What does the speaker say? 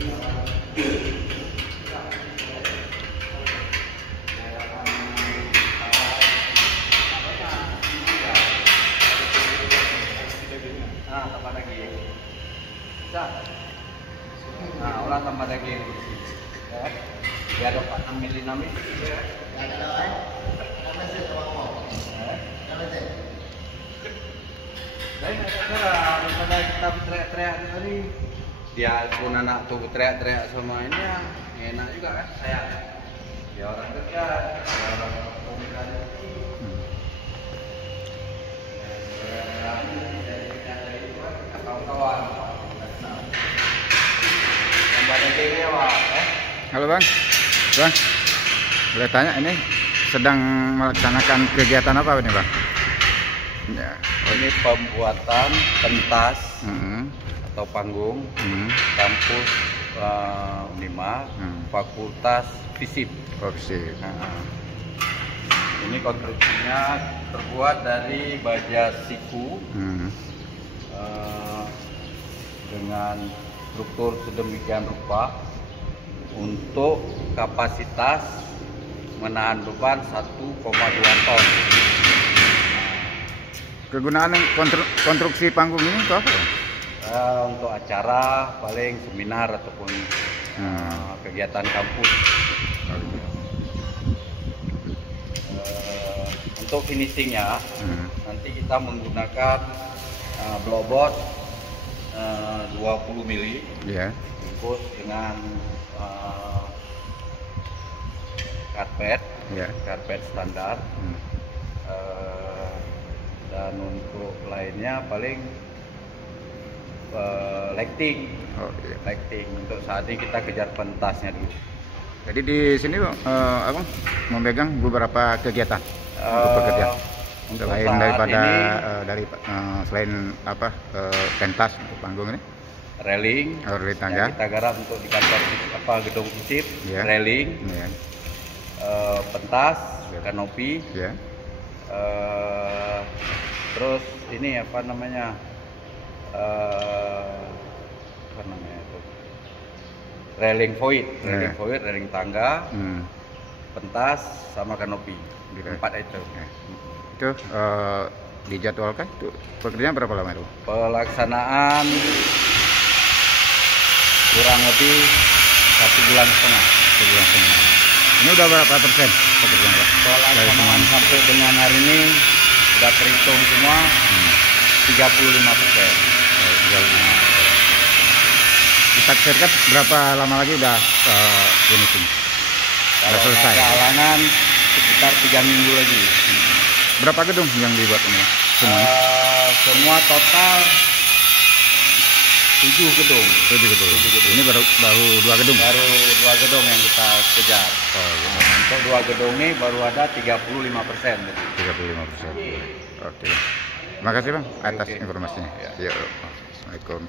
Nah, tambah lagi. Bisa. Nah, olah tambah lagi. Ya. Biar dapat 6 mili. Ya. Daripada kita teriak-teriak tadi, dia pun anak tuh teriak-teriak sama ini ya, enak juga kan saya. Ya orang kerja, ya orang komunikasi. Kawan-kawan. Tambah daging ya, Pak. Halo Bang, boleh tanya ini sedang melaksanakan kegiatan apa ini Bang? Ya. Ini pembuatan pentas atau panggung kampus Unima, Fakultas FISIP. Oh, FISIP. Nah, ini konstruksinya terbuat dari baja siku dengan struktur sedemikian rupa untuk kapasitas menahan beban 1,2 ton. Kegunaan konstruksi panggung ini untuk apa? Untuk acara paling seminar ataupun kegiatan kampus. Untuk finishingnya nanti kita menggunakan blowboard 20 mili bungkus dengan karpet standar. Dan untuk lainnya paling lighting. Lighting untuk saat ini kita kejar pentasnya dulu. Jadi di sini Abang memegang beberapa kegiatan untuk pekerja. Selain daripada selain apa pentas untuk panggung ini, railing tangga. Kita garap untuk di kantor gedung FISIP, railing, pentas, kanopi. Terus ini apa namanya itu railing void, railing tangga, pentas sama kanopi. 4 itu. Itu dijadwalkan tuh pekerjaan berapa lama itu? Pelaksanaan kurang lebih 1,5 bulan. Ini udah berapa persen pekerjaan Pak? Pelaksanaan sampai dengan hari ini sudah terhitung semua 35%. Ditaksirkan berapa lama lagi udah finishing? Kalau selesai. Halangan sekitar 3 minggu lagi. Berapa gedung yang dibuat ini? Semua total 7 gedung. Ini baru 2 gedung. Baru 2 gedung yang kita kejar. Untuk 2 gedung ini baru ada 35%. 35%. Oke. Terima kasih Bang atas informasinya. Assalamualaikum.